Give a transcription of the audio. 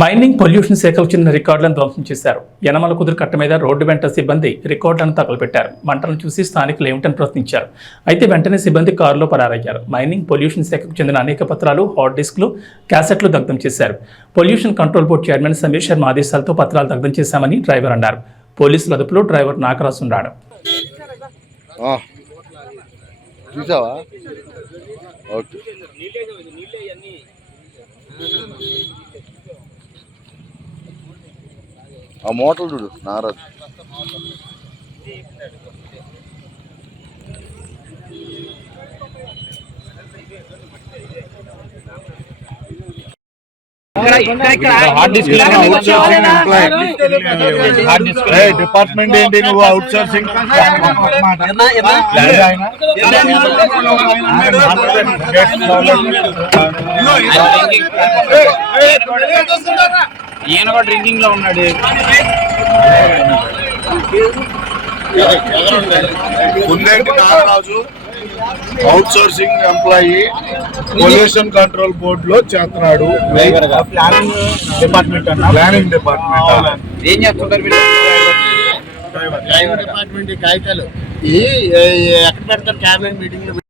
Mining pollution శాఖకు చెందిన రికార్డులను ధ్వంసం చేశారు. యనమల కుదురు కట్ట మీద రోడ్డు వెంట సిబ్బంది రికార్డులను తగలబెట్టారు. మంటలను చూసి స్థానికులు ఏమిటని ప్రశ్నించారు. అయితే వెంటనే సిబ్బంది కారులో పరారయ్యారు. మైనింగ్ పొల్యూషన్ శాఖకు చెందిన అనేక పత్రాలు, హార్డ్ డిస్క్లు, క్యాసెట్లు దగ్ధం చేశారు. Pollution control board chairman Sameer Sharma ఆదేశాలతో పత్రాలు దగ్ధం చేశామని డ్రైవర్ అన్నారు. పోలీసుల అదుపులో డ్రైవర్ నాగరాజు ఉన్నాడు. ఆ మోటార్ చూడు నారాజు డిపార్ట్మెంట్ ఏంటి నువ్వు అవుట్ సోర్సింగ్ ఈయన కూడా డ్రింకింగ్ లో ఉన్నాడు. Kundeti Nagaraju outsourcing employee pollution control board లో చేస్తున్నాడు. ప్లానింగ్ డిపార్ట్మెంట్ ఏం చేస్తుంటారు మీరు? డిపార్ట్మెంట్ కాగితాలు ఎక్కడ పెడతారు? Cabinet meeting